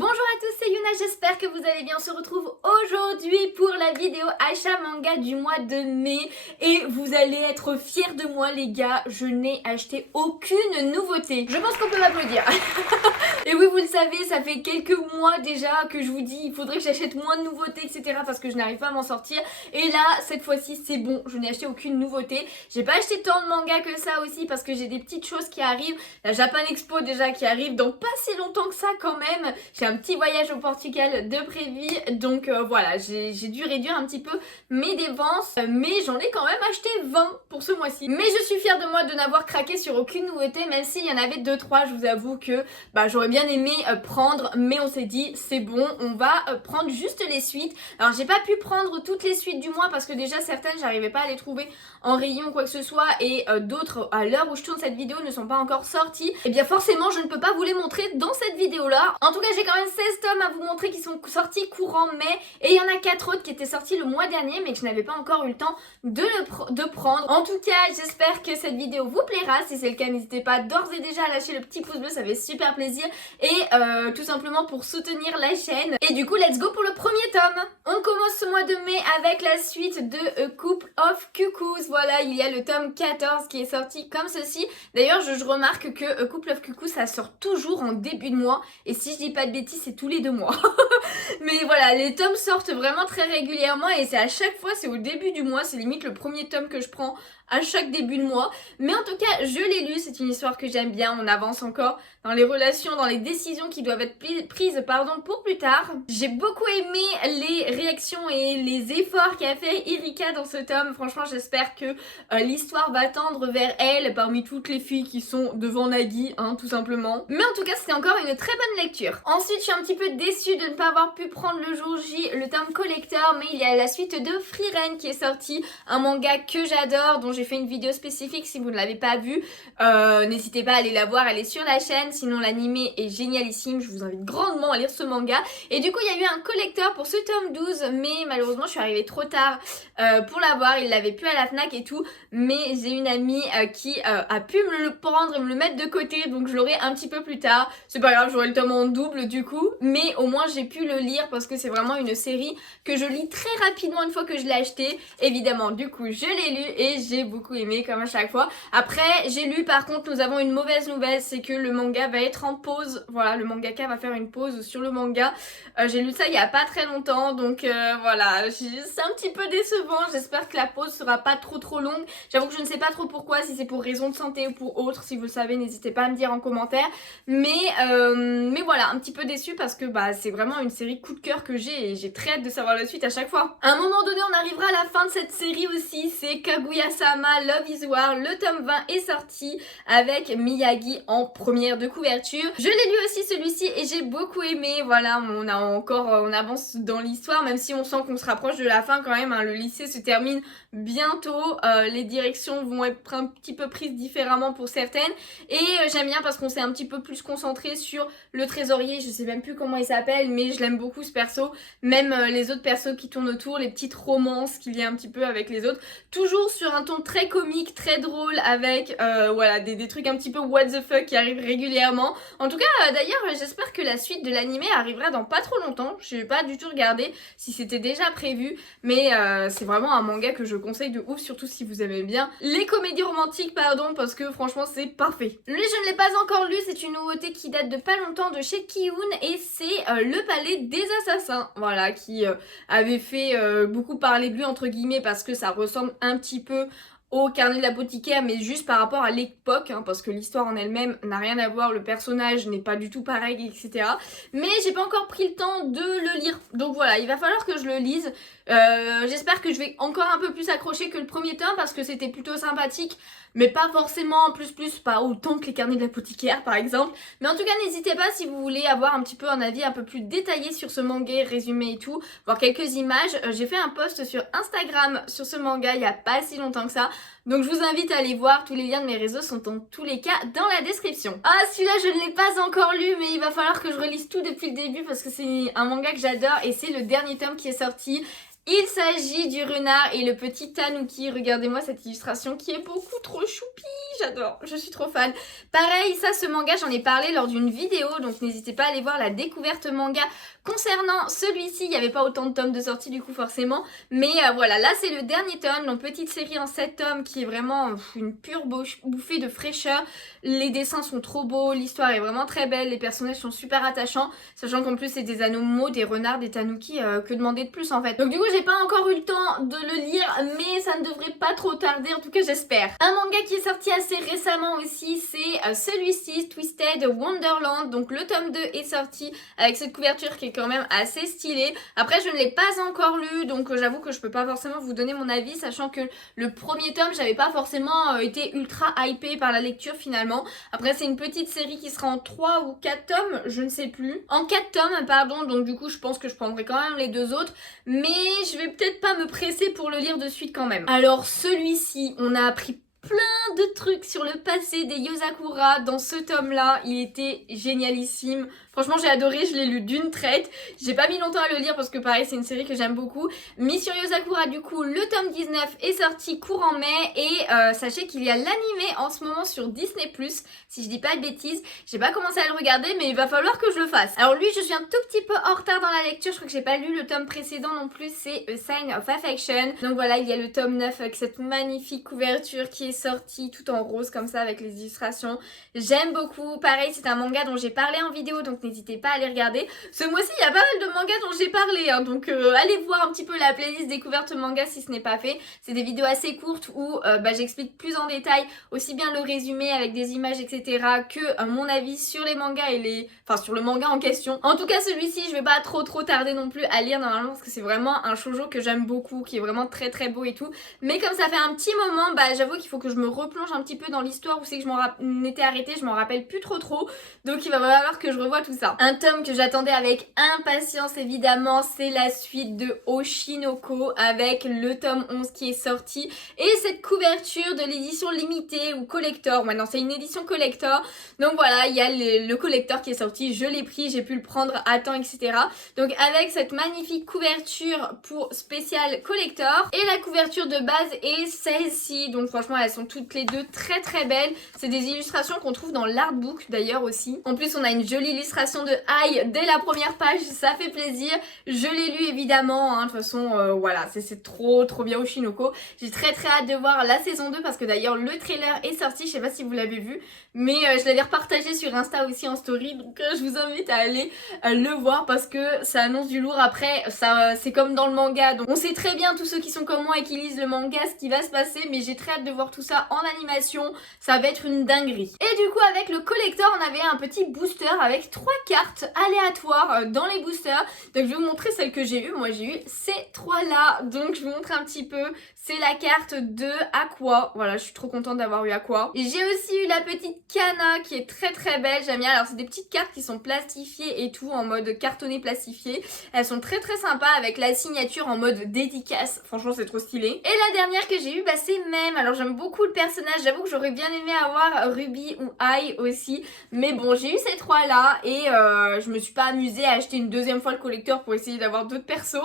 Bonjour à tous, c'est Yuna, j'espère que vous allez bien. On se retrouve aujourd'hui pour la vidéo achat manga du mois de mai. Et vous allez être fiers de moi les gars, je n'ai acheté aucune nouveauté. Je pense qu'on peut m'applaudir. Et oui, vous le savez, ça fait quelques mois déjà que je vous dis il faudrait que j'achète moins de nouveautés, etc. parce que je n'arrive pas à m'en sortir. Et là, cette fois-ci, c'est bon, je n'ai acheté aucune nouveauté. J'ai pas acheté tant de mangas que ça aussi parce que j'ai des petites choses qui arrivent. La Japan Expo déjà qui arrive dans pas si longtemps que ça quand même. J'ai un petit voyage au Portugal de prévu. Donc voilà, j'ai dû réduire un petit peu mes dépenses. Mais j'en ai quand même acheté 20 pour ce mois-ci. Mais je suis fière de moi de n'avoir craqué sur aucune nouveauté. Même s'il y en avait 2-3, je vous avoue que j'aurais bien aimé prendre, mais on s'est dit c'est bon, on va prendre juste les suites. Alors j'ai pas pu prendre toutes les suites du mois parce que déjà certaines j'arrivais pas à les trouver en rayon ou quoi que ce soit, et d'autres à l'heure où je tourne cette vidéo ne sont pas encore sorties. Et bien forcément je ne peux pas vous les montrer dans cette vidéo là. En tout cas j'ai quand même 16 tomes à vous montrer qui sont sortis courant mai, et il y en a 4 autres qui étaient sortis le mois dernier mais que je n'avais pas encore eu le temps de prendre. En tout cas j'espère que cette vidéo vous plaira. Si c'est le cas, n'hésitez pas d'ores et déjà à lâcher le petit pouce bleu, ça fait super plaisir, et tout simplement pour soutenir la chaîne. Et du coup let's go pour le premier tome. On commence ce mois de mai avec la suite de Couple of Cuckoos. Voilà, il y a le tome 14 qui est sorti comme ceci. D'ailleurs je remarque que Couple of Cuckoos ça sort toujours en début de mois, et si je dis pas de bêtises c'est tous les 2 mois. Mais voilà, les tomes sortent vraiment très régulièrement et c'est à chaque fois, c'est au début du mois, c'est limite le premier tome que je prends à chaque début de mois. Mais en tout cas, je l'ai lu, c'est une histoire que j'aime bien, on avance encore dans les relations, dans les décisions qui doivent être prises pour plus tard. J'ai beaucoup aimé les réactions et les efforts qu'a fait Erika dans ce tome. Franchement, j'espère que l'histoire va tendre vers elle parmi toutes les filles qui sont devant Nagui, hein, tout simplement. Mais en tout cas, c'était encore une très bonne lecture. Ensuite, je suis un petit peu déçue de ne pas avoir pu prendre le jour J le tome collector, mais il y a la suite de Frieren qui est sortie, un manga que j'adore, dont j'ai fait une vidéo spécifique. Si vous ne l'avez pas vue, n'hésitez pas à aller la voir, elle est sur la chaîne. Sinon l'animé est génialissime, je vous invite grandement à lire ce manga. Et du coup il y a eu un collector pour ce tome 12, mais malheureusement je suis arrivée trop tard pour l'avoir, il l'avait plus à la Fnac et tout, mais j'ai une amie qui a pu me le prendre et me le mettre de côté, donc je l'aurai un petit peu plus tard. C'est pas grave, j'aurai le tome en double du coup, mais au moins j'ai pu le lire parce que c'est vraiment une série que je lis très rapidement une fois que je l'ai acheté. Évidemment du coup je l'ai lu et j'ai beaucoup aimé comme à chaque fois. Après j'ai lu, par contre nous avons une mauvaise nouvelle, c'est que le manga va être en pause. Voilà, le mangaka va faire une pause sur le manga. J'ai lu ça il y a pas très longtemps, donc voilà, c'est un petit peu décevant. J'espère que la pause sera pas trop longue. J'avoue que je ne sais pas trop pourquoi, si c'est pour raison de santé ou pour autre. Si vous le savez, n'hésitez pas à me dire en commentaire. Mais voilà, un petit peu déçue parce que c'est vraiment une série coup de cœur que j'ai, et j'ai très hâte de savoir la suite à chaque fois. À un moment donné, on arrivera à la fin de cette série aussi. C'est Kaguya-sama Love is War. Le tome 20 est sorti avec Miyagi en première de couverture. Je l'ai lu aussi celui-ci et j'ai beaucoup aimé. Voilà, on avance dans l'histoire, même si on sent qu'on se rapproche de la fin quand même, hein. Le lycée se termine bientôt, les directions vont être un petit peu prises différemment pour certaines, et j'aime bien parce qu'on s'est un petit peu plus concentré sur le trésorier. Je sais même plus comment il s'appelle, mais je l'aime beaucoup ce perso. Même les autres persos qui tournent autour, les petites romances qu'il y a un petit peu avec les autres, toujours sur un ton très comique, très drôle, avec voilà, des trucs un petit peu what the fuck qui arrivent régulièrement. En tout cas d'ailleurs j'espère que la suite de l'animé arrivera dans pas trop longtemps. Je n'ai pas du tout regardé si c'était déjà prévu, mais c'est vraiment un manga que je conseille de ouf, surtout si vous aimez bien les comédies romantiques, pardon, parce que franchement c'est parfait. Lui je ne l'ai pas encore lu, c'est une nouveauté qui date de pas longtemps de chez Kiun, et c'est le palais des assassins, voilà, qui avait fait beaucoup parler de lui entre guillemets parce que ça ressemble un petit peu au carnet de l'apothicaire, mais juste par rapport à l'époque, hein, parce que l'histoire en elle-même n'a rien à voir, le personnage n'est pas du tout pareil, etc. Mais j'ai pas encore pris le temps de le lire, donc voilà, il va falloir que je le lise. J'espère que je vais encore un peu plus accrocher que le premier tome parce que c'était plutôt sympathique, mais pas forcément pas autant que les carnets de l'apothicaire par exemple. Mais en tout cas n'hésitez pas si vous voulez avoir un petit peu un avis un peu plus détaillé sur ce manga, résumé et tout, voir quelques images. J'ai fait un post sur Instagram sur ce manga il y a pas si longtemps que ça, donc je vous invite à aller voir. Tous les liens de mes réseaux sont en tous les cas dans la description. Ah, celui-là je ne l'ai pas encore lu, mais il va falloir que je relise tout depuis le début parce que c'est un manga que j'adore et c'est le dernier tome qui est sorti. Il s'agit du renard et le petit tanuki. Regardez-moi cette illustration qui est beaucoup trop choupi. J'adore, je suis trop fan. Pareil, ça, ce manga, j'en ai parlé lors d'une vidéo, donc n'hésitez pas à aller voir la découverte manga concernant celui-ci. Il n'y avait pas autant de tomes de sortie du coup forcément, mais voilà, là c'est le dernier tome, donc petite série en 7 tomes qui est vraiment une pure bouffée de fraîcheur. Les dessins sont trop beaux, l'histoire est vraiment très belle, les personnages sont super attachants, sachant qu'en plus c'est des animaux, des renards, des tanuki, que demander de plus en fait. Donc du coup j'ai pas encore eu le temps de le lire, mais ça ne devrait pas trop tarder, en tout cas j'espère. Un manga qui est sorti assez récemment aussi, c'est celui-ci, Twisted Wonderland. Donc le tome 2 est sorti avec cette couverture qui est quand même assez stylée. Après je ne l'ai pas encore lu, donc j'avoue que je peux pas forcément vous donner mon avis, sachant que le premier tome j'avais pas forcément été ultra hypée par la lecture finalement. Après c'est une petite série qui sera en 3 ou 4 tomes, je ne sais plus. En 4 tomes pardon, donc du coup je pense que je prendrai quand même les deux autres, mais je vais peut-être pas me presser pour le lire de suite quand même. Alors celui-ci, on a appris plein de trucs sur le passé des Yozakura dans ce tome-là. Il était génialissime. Franchement, j'ai adoré, je l'ai lu d'une traite. J'ai pas mis longtemps à le lire parce que pareil, c'est une série que j'aime beaucoup. Mais sur Yozakura, du coup, le tome 19 est sorti courant mai. Et sachez qu'il y a l'animé en ce moment sur Disney+. Si je dis pas de bêtises, j'ai pas commencé à le regarder, mais il va falloir que je le fasse. Alors lui, je suis un tout petit peu en retard dans la lecture. Je crois que j'ai pas lu le tome précédent non plus. C'est A Sign of Affection. Donc voilà, il y a le tome 9 avec cette magnifique couverture qui est sortie tout en rose comme ça avec les illustrations. J'aime beaucoup. Pareil, c'est un manga dont j'ai parlé en vidéo, donc n'hésitez pas à aller regarder. Ce mois-ci, il y a pas mal de mangas dont j'ai parlé, hein, donc allez voir un petit peu la playlist découverte manga si ce n'est pas fait. C'est des vidéos assez courtes où j'explique plus en détail aussi bien le résumé avec des images, etc. que mon avis sur les mangas et les... Enfin, sur le manga en question. En tout cas, celui-ci, je vais pas trop tarder non plus à lire normalement parce que c'est vraiment un shoujo que j'aime beaucoup, qui est vraiment très beau et tout. Mais comme ça fait un petit moment, j'avoue qu'il faut que je me replonge un petit peu dans l'histoire où c'est que je m'en étais arrêtée, je m'en rappelle plus trop. Donc il va falloir que je revoie tout ça. Un tome que j'attendais avec impatience évidemment, c'est la suite de Oshinoko avec le tome 11 qui est sorti et cette couverture de l'édition limitée ou collector. Maintenant c'est une édition collector. Donc voilà, il y a le collector qui est sorti, je l'ai pris, j'ai pu le prendre à temps, etc. Donc avec cette magnifique couverture pour spécial collector et la couverture de base est celle-ci. Donc franchement elles sont toutes les deux très belles. C'est des illustrations qu'on trouve dans l'artbook d'ailleurs aussi. En plus on a une jolie illustration de Ai dès la première page, ça fait plaisir. Je l'ai lu évidemment, hein. De toute façon voilà, c'est trop bien Oshinoko. J'ai très hâte de voir la saison 2 parce que d'ailleurs le trailer est sorti, je sais pas si vous l'avez vu, mais je l'avais repartagé sur Insta aussi en story, donc je vous invite à aller le voir parce que ça annonce du lourd. Après ça c'est comme dans le manga, donc on sait très bien tous ceux qui sont comme moi et qui lisent le manga ce qui va se passer, mais j'ai très hâte de voir tout ça en animation, ça va être une dinguerie. Et du coup avec le collector on avait un petit booster avec 3 cartes aléatoires dans les boosters. Donc je vais vous montrer celle que j'ai eue. Moi j'ai eu ces 3 là, donc je vous montre un petit peu. C'est la carte de Aqua, voilà, je suis trop contente d'avoir eu Aqua. Et j'ai aussi eu la petite Kana qui est très belle, j'aime bien. Alors c'est des petites cartes qui sont plastifiées et tout, en mode cartonné plastifié. Elles sont très sympas avec la signature en mode dédicace, franchement c'est trop stylé. Et la dernière que j'ai eue, c'est Mem. Alors j'aime beaucoup le personnage, j'avoue que j'aurais bien aimé avoir Ruby ou Ai aussi. Mais bon, j'ai eu ces 3 là et je me suis pas amusée à acheter une deuxième fois le collector pour essayer d'avoir d'autres persos.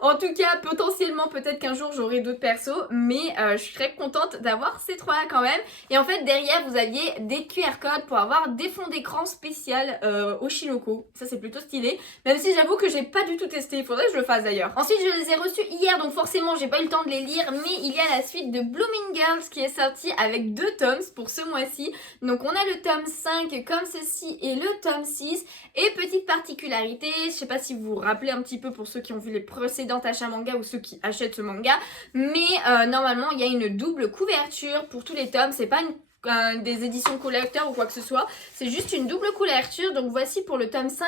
En tout cas, potentiellement, peut-être qu'un jour j'aurai d'autres persos, mais je suis très contente d'avoir ces 3 là quand même. Et en fait, derrière, vous aviez des QR codes pour avoir des fonds d'écran spécial Oshinoko. Ça, c'est plutôt stylé, même si j'avoue que j'ai pas du tout testé. Il faudrait que je le fasse d'ailleurs. Ensuite, je les ai reçus hier, donc forcément, j'ai pas eu le temps de les lire, mais il y a la suite de Blooming Girls qui est sortie avec 2 tomes pour ce mois-ci. Donc, on a le tome 5 comme ceci et le tome 6. Et petite particularité, je sais pas si vous vous rappelez un petit peu pour ceux qui ont vu les précédentes achats manga ou ceux qui achètent ce manga, mais normalement il y a une double couverture pour tous les tomes, c'est pas des éditions collector ou quoi que ce soit, c'est juste une double couverture. Donc voici pour le tome 5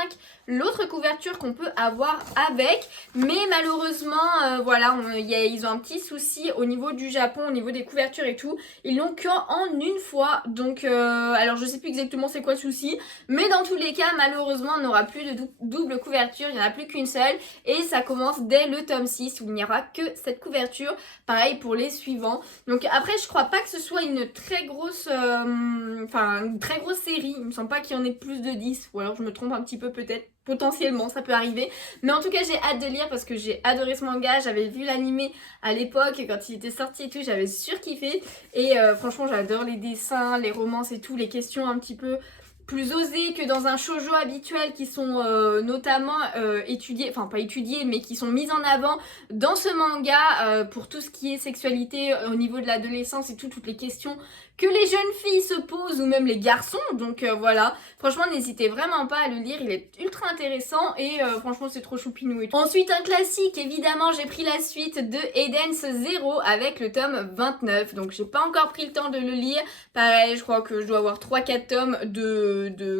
l'autre couverture qu'on peut avoir avec, mais malheureusement voilà, ils ont un petit souci au niveau du Japon, au niveau des couvertures et tout, ils l'ont qu'en une fois, donc alors je sais plus exactement c'est quoi le souci, mais dans tous les cas malheureusement on n'aura plus de double couverture, il n'y en a plus qu'une seule et ça commence dès le tome 6 où il n'y aura que cette couverture, pareil pour les suivants. Donc après je crois pas que ce soit une très grosse enfin une très grosse série. Il me semble pas qu'il y en ait plus de 10, ou alors je me trompe un petit peu peut-être. Potentiellement, ça peut arriver. Mais en tout cas, j'ai hâte de lire parce que j'ai adoré ce manga. J'avais vu l'animé à l'époque, quand il était sorti et tout, j'avais surkiffé. Et franchement, j'adore les dessins, les romances et tout, les questions un petit peu plus osées que dans un shoujo habituel qui sont notamment étudiées, enfin pas étudiées, mais qui sont mises en avant dans ce manga pour tout ce qui est sexualité au niveau de l'adolescence et tout, toutes les questions que les jeunes filles se posent ou même les garçons. Donc voilà, franchement n'hésitez vraiment pas à le lire, il est ultra intéressant et franchement c'est trop choupinou et tout. Ensuite un classique, évidemment j'ai pris la suite de Eden's Zero avec le tome 29. Donc j'ai pas encore pris le temps de le lire. Pareil, je crois que je dois avoir 3-4 tomes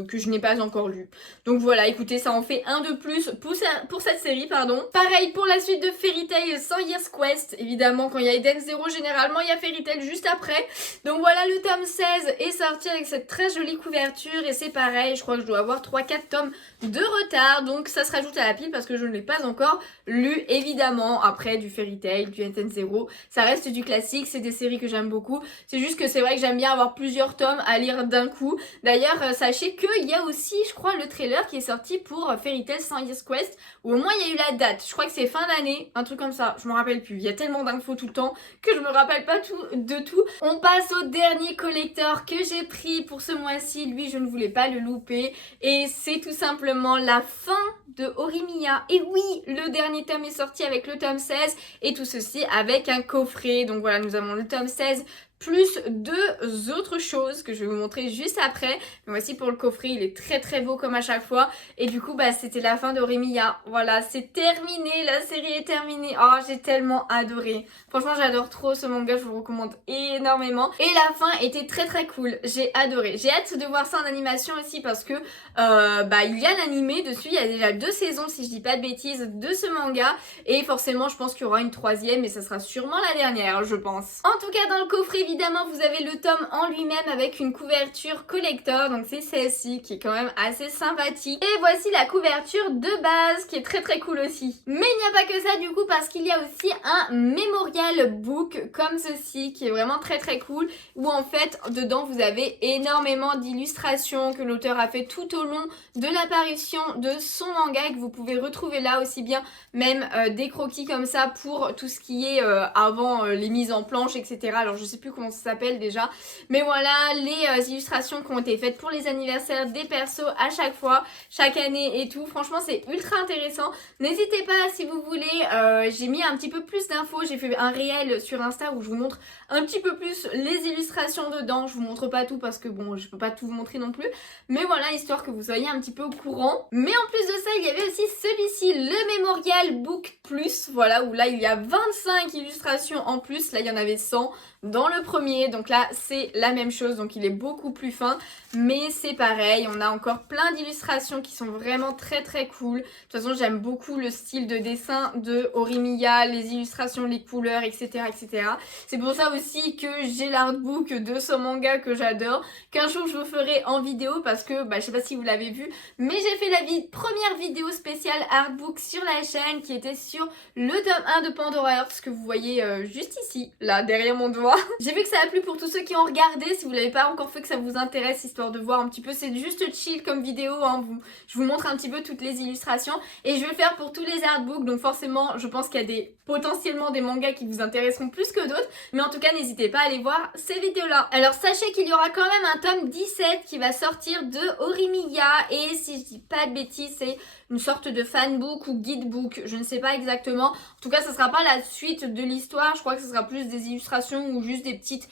que je n'ai pas encore lu. Donc voilà, écoutez, ça en fait un de plus pour cette série, pardon. Pareil pour la suite de Fairy Tail 100 Years Quest. Évidemment, quand il y a Eden's Zero, généralement il y a Fairy Tail juste après. Donc voilà, le tome 16 est sorti avec cette très jolie couverture et c'est pareil, je crois que je dois avoir 3-4 tomes de retard. Donc ça se rajoute à la pile parce que je ne l'ai pas encore lu, évidemment. Après, du Fairy Tail, du Eden's Zero, ça reste du classique, c'est des séries que j'aime beaucoup. C'est juste que c'est vrai que j'aime bien avoir plusieurs tomes à lire d'un coup. D'ailleurs, sachez qu'il y a aussi, je crois, le trailer qui est sorti pour Fairy Tail 100 Years Quest, où au moins il y a eu la date. Je crois que c'est fin d'année, un truc comme ça, je me rappelle plus. Il y a tellement d'infos tout le temps que je me rappelle pas de tout. On passe au dernier collector que j'ai pris pour ce mois-ci. Lui, je ne voulais pas le louper. Et c'est tout simplement la fin de Horimiya. Et oui, le dernier tome est sorti avec le tome 16 et tout ceci avec un coffret. Donc voilà, nous avons le tome 16 plus deux autres choses que je vais vous montrer juste après. Mais voici pour le coffret, il est très très beau comme à chaque fois. Et du coup, bah c'était la fin de Horimiya. Voilà, c'est terminé, la série est terminée. Oh, j'ai tellement adoré. Franchement, j'adore trop ce manga, je vous le recommande énormément. Et la fin était très très cool, j'ai adoré. J'ai hâte de voir ça en animation aussi parce que bah il y a l'animé dessus. Il y a déjà 2 saisons, si je dis pas de bêtises, de ce manga. Et forcément, je pense qu'il y aura une 3e et ça sera sûrement la dernière, je pense. En tout cas, dans le coffret, évidemment, vous avez le tome en lui-même avec une couverture collector. Donc c'est celle-ci qui est quand même assez sympathique. Et voici la couverture de base qui est très très cool aussi. Mais il n'y a pas que ça du coup parce qu'il y a aussi un memorial book comme ceci qui est vraiment très très cool. Où en fait, dedans, vous avez énormément d'illustrations que l'auteur a fait tout au long de l'apparition de son manga et que vous pouvez retrouver là aussi bien même des croquis comme ça pour tout ce qui est avant les mises en planche, etc. Alors je sais plus comment ça s'appelle déjà, mais voilà les illustrations qui ont été faites pour les anniversaires des persos à chaque fois, chaque année et tout. Franchement c'est ultra intéressant. N'hésitez pas si vous voulez, j'ai mis un petit peu plus d'infos, j'ai fait un réel sur Insta où je vous montre un petit peu plus les illustrations dedans. Je vous montre pas tout parce que bon je peux pas tout vous montrer non plus, mais voilà, histoire que vous soyez un petit peu au courant. Mais en plus de ça, il y avait aussi celui-ci, le Memorial Book Plus, voilà, où là il y a 25 illustrations en plus, là il y en avait 100 dans le premier, donc là c'est la même chose, donc il est beaucoup plus fin, mais c'est pareil, on a encore plein d'illustrations qui sont vraiment très très cool. De toute façon j'aime beaucoup le style de dessin de Horimiya, les illustrations, les couleurs, etc. etc. C'est pour ça aussi que j'ai l'artbook de ce manga que j'adore, qu'un jour je vous ferai en vidéo parce que, bah, je sais pas si vous l'avez vu, mais j'ai fait la première vidéo spéciale artbook sur la chaîne qui était sur le tome 1 de Pandora Hearts que vous voyez juste ici, là derrière mon doigt. J'ai vu que ça a plu pour tous ceux qui ont regardé. Si vous l'avez pas encore fait, que ça vous intéresse, histoire de voir un petit peu, c'est juste chill comme vidéo, hein. Je vous montre un petit peu toutes les illustrations et je vais le faire pour tous les artbooks, donc forcément je pense qu'il y a potentiellement des mangas qui vous intéresseront plus que d'autres, mais en tout cas n'hésitez pas à aller voir ces vidéos là. Alors sachez qu'il y aura quand même un tome 17 qui va sortir de Horimiya et si je dis pas de bêtises c'est une sorte de fanbook ou guidebook, je ne sais pas exactement. En tout cas ça sera pas la suite de l'histoire, je crois que ce sera plus des illustrations ou juste des petites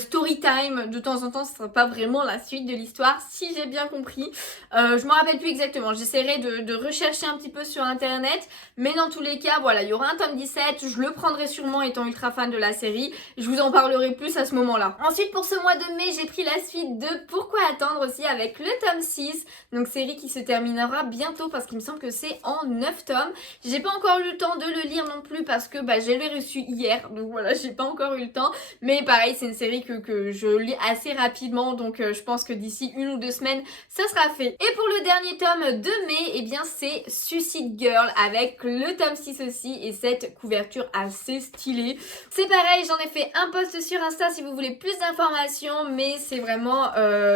story time de temps en temps, ce sera pas vraiment la suite de l'histoire si j'ai bien compris. Je me rappelle plus exactement, j'essaierai de rechercher un petit peu sur internet, mais dans tous les cas voilà, il y aura un tome 17, je le prendrai sûrement étant ultra fan de la série, je vous en parlerai plus à ce moment là. Ensuite pour ce mois de mai j'ai pris la suite de Pourquoi attendre aussi avec le tome 6, donc série qui se terminera bientôt parce qu'il me semble que c'est en 9 tomes. J'ai pas encore eu le temps de le lire non plus parce que bah, je l'ai reçu hier, donc voilà, j'ai pas encore eu le temps, mais pareil c'est une série que je lis assez rapidement, donc je pense que d'ici 1 ou 2 semaines, ça sera fait. Et pour le dernier tome de mai, eh bien c'est Suicide Girl avec le tome 6 aussi et cette couverture assez stylée. C'est pareil, j'en ai fait un post sur Insta si vous voulez plus d'informations, mais c'est vraiment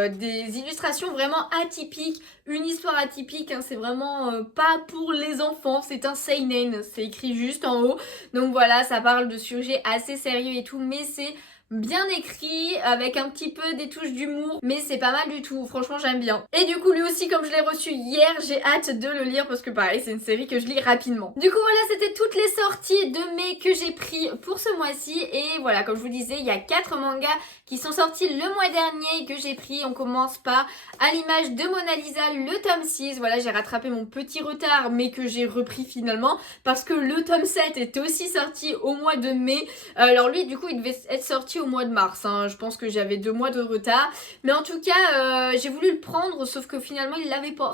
des illustrations vraiment atypiques, une histoire atypique, hein, c'est vraiment pas pour les enfants, c'est un seinen, c'est écrit juste en haut. Donc voilà, ça parle de sujets assez sérieux et tout, mais c'est bien écrit, avec un petit peu des touches d'humour, mais c'est pas mal du tout, franchement j'aime bien. Et du coup lui aussi, comme je l'ai reçu hier, j'ai hâte de le lire parce que pareil c'est une série que je lis rapidement. Du coup voilà, c'était toutes les sorties de mai que j'ai pris pour ce mois-ci, et voilà, comme je vous disais, il y a 4 mangas qui sont sortis le mois dernier et que j'ai pris. On commence par À l'image de Mona Lisa, le tome 6, voilà, j'ai rattrapé mon petit retard mais que j'ai repris finalement parce que le tome 7 était aussi sorti au mois de mai. Alors lui du coup il devait être sorti au mois de mars, hein. Je pense que j'avais 2 mois de retard, mais en tout cas j'ai voulu le prendre, sauf que finalement il l'avait pas.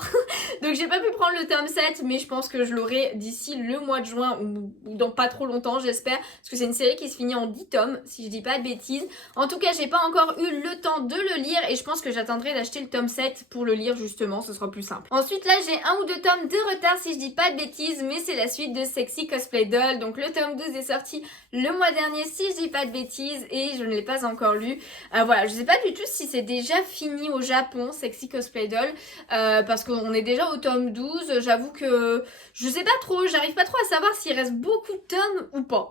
Donc j'ai pas pu prendre le tome 7, mais je pense que je l'aurai d'ici le mois de juin ou dans pas trop longtemps j'espère, parce que c'est une série qui se finit en 10 tomes si je dis pas de bêtises. En tout cas j'ai pas encore eu le temps de le lire et je pense que j'attendrai d'acheter le tome 7 pour le lire justement, ce sera plus simple. Ensuite là j'ai 1 ou 2 tomes de retard si je dis pas de bêtises, mais c'est la suite de Sexy Cosplay Doll. Donc le tome 12 est sorti le mois dernier si je dis pas de bêtises et je ne l'ai pas encore lu. Voilà, je sais pas du tout si c'est déjà fini au Japon, Sexy Cosplay Doll, parce qu'on est déjà au tome 12. J'avoue que je sais pas trop, j'arrive pas trop à savoir s'il reste beaucoup de tomes ou pas.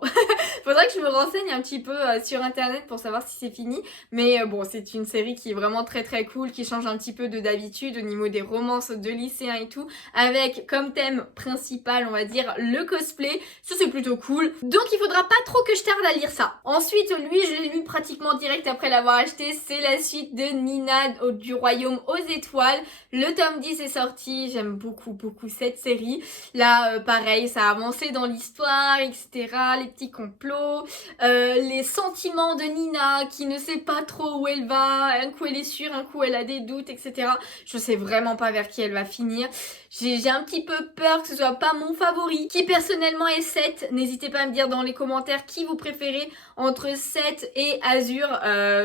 Faudrait que je me renseigne un petit peu sur internet pour savoir si c'est fini. Mais bon, c'est une série qui est vraiment très très cool, qui change un petit peu de d'habitude au niveau des romances de lycéens et tout, avec comme thème principal, on va dire, le cosplay. Ça c'est plutôt cool. Donc il faudra pas trop que je tarde à lire ça. Ensuite, lui, je l'ai lu pratiquement direct après l'avoir acheté. C'est la suite de Nina du Royaume aux Étoiles. Le tome 10 est sorti. J'aime beaucoup cette série. Là, pareil, ça a avancé dans l'histoire, etc. Les petits complots, les sentiments de Nina qui ne sait pas trop où elle va. Un coup elle est sûre, un coup elle a des doutes, etc. Je sais vraiment pas vers qui elle va finir. J'ai un petit peu peur que ce soit pas mon favori, qui personnellement est 7. N'hésitez pas à me dire dans les commentaires qui vous préférez entre 7 et Azur,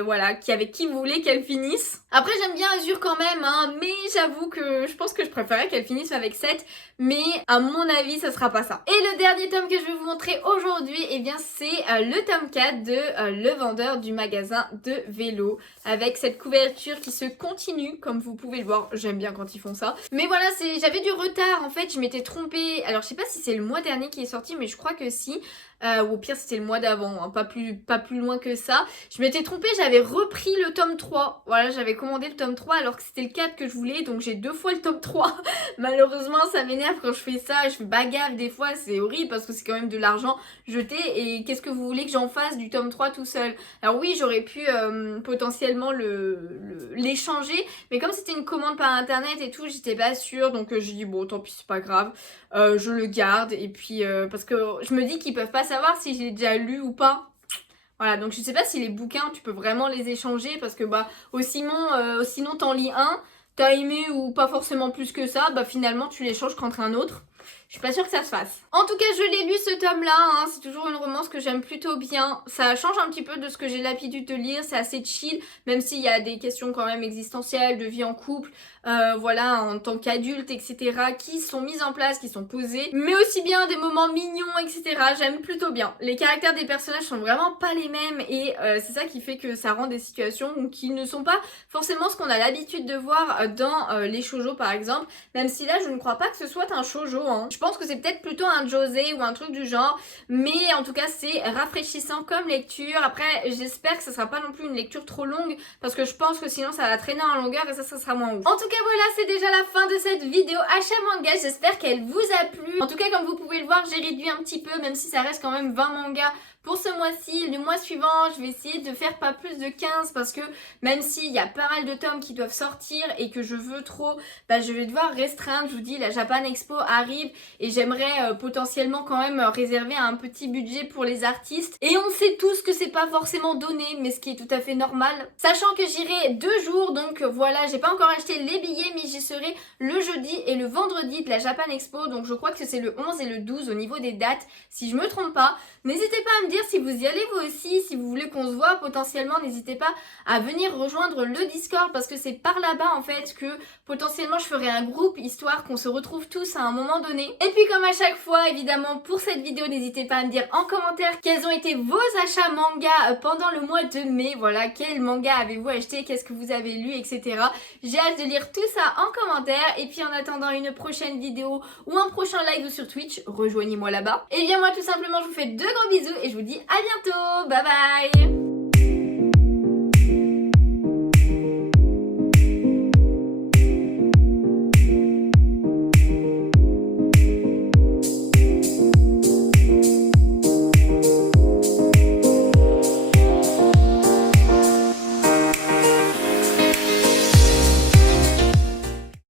voilà, avec qui vous voulez qu'elle finisse. Après j'aime bien Azur quand même, hein, mais j'avoue que je pense que je préférais qu'elle finisse avec 7, mais à mon avis ça sera pas ça. Et le dernier tome que je vais vous montrer aujourd'hui, eh bien c'est le tome 4 de Le Vendeur du magasin de vélo, avec cette couverture qui se continue, comme vous pouvez le voir. J'aime bien quand ils font ça. Mais voilà, j'avais du retard en fait, je m'étais trompée. Alors je sais pas si c'est le mois dernier qui est sorti, mais je crois que si. Ou au pire c'était le mois d'avant, hein, pas plus loin que ça. Je m'étais trompée, j'avais repris le tome 3. Voilà, j'avais commandé le tome 3 alors que c'était le 4 que je voulais, donc j'ai 2 fois le tome 3. Malheureusement ça m'énerve quand je fais ça, je fais bagave des fois, c'est horrible parce que c'est quand même de l'argent jeté, et qu'est-ce que vous voulez que j'en fasse du tome 3 tout seul? Alors oui, j'aurais pu potentiellement l'échanger, mais comme c'était une commande par internet et tout, j'étais pas sûre, donc j'ai dit bon tant pis, c'est pas grave, je le garde, et puis parce que je me dis qu'ils peuvent pas savoir si j'ai déjà lu ou pas. Voilà, donc je sais pas si les bouquins tu peux vraiment les échanger, parce que bah sinon t'en lis un, t'as aimé ou pas forcément plus que ça, bah finalement tu l'échanges contre un autre. Je suis pas sûre que ça se fasse. En tout cas, je l'ai lu ce tome-là, hein. C'est toujours une romance que j'aime plutôt bien. Ça change un petit peu de ce que j'ai l'habitude de lire, c'est assez chill, même s'il y a des questions quand même existentielles, de vie en couple, voilà, en tant qu'adulte, etc., qui sont mises en place, qui sont posées, mais aussi bien des moments mignons, etc. J'aime plutôt bien. Les caractères des personnages sont vraiment pas les mêmes, et c'est ça qui fait que ça rend des situations qui ne sont pas forcément ce qu'on a l'habitude de voir dans les shoujo par exemple, même si là je ne crois pas que ce soit un shoujo, hein. Je pense que c'est peut-être plutôt un josei ou un truc du genre, mais en tout cas c'est rafraîchissant comme lecture. Après j'espère que ça sera pas non plus une lecture trop longue, parce que je pense que sinon ça va traîner en longueur et ça sera moins ouf. En tout cas voilà, c'est déjà la fin de cette vidéo achat manga, j'espère qu'elle vous a plu. En tout cas comme vous pouvez le voir, j'ai réduit un petit peu, même si ça reste quand même 20 mangas pour ce mois-ci. Le mois suivant, je vais essayer de faire pas plus de 15, parce que même s'il y a pas mal de tomes qui doivent sortir et que je veux trop, bah je vais devoir restreindre. Je vous dis, la Japan Expo arrive et j'aimerais potentiellement quand même réserver un petit budget pour les artistes. Et on sait tous que c'est pas forcément donné, mais ce qui est tout à fait normal. Sachant que j'irai 2 jours, donc voilà, j'ai pas encore acheté les billets, mais j'y serai le jeudi et le vendredi de la Japan Expo. Donc je crois que c'est le 11 et le 12 au niveau des dates, si je me trompe pas. N'hésitez pas à me dire si vous y allez vous aussi, si vous voulez qu'on se voit potentiellement, n'hésitez pas à venir rejoindre le Discord parce que c'est par là-bas en fait que potentiellement je ferai un groupe histoire qu'on se retrouve tous à un moment donné. Et puis comme à chaque fois, évidemment pour cette vidéo, n'hésitez pas à me dire en commentaire quels ont été vos achats manga pendant le mois de mai. Voilà, quel manga avez-vous acheté, qu'est-ce que vous avez lu, etc. J'ai hâte de lire tout ça en commentaire. Et puis en attendant une prochaine vidéo ou un prochain live sur Twitch, rejoignez-moi là-bas. Et bien moi tout simplement je vous fais de gros bisous et je vous dis à bientôt. Bye bye.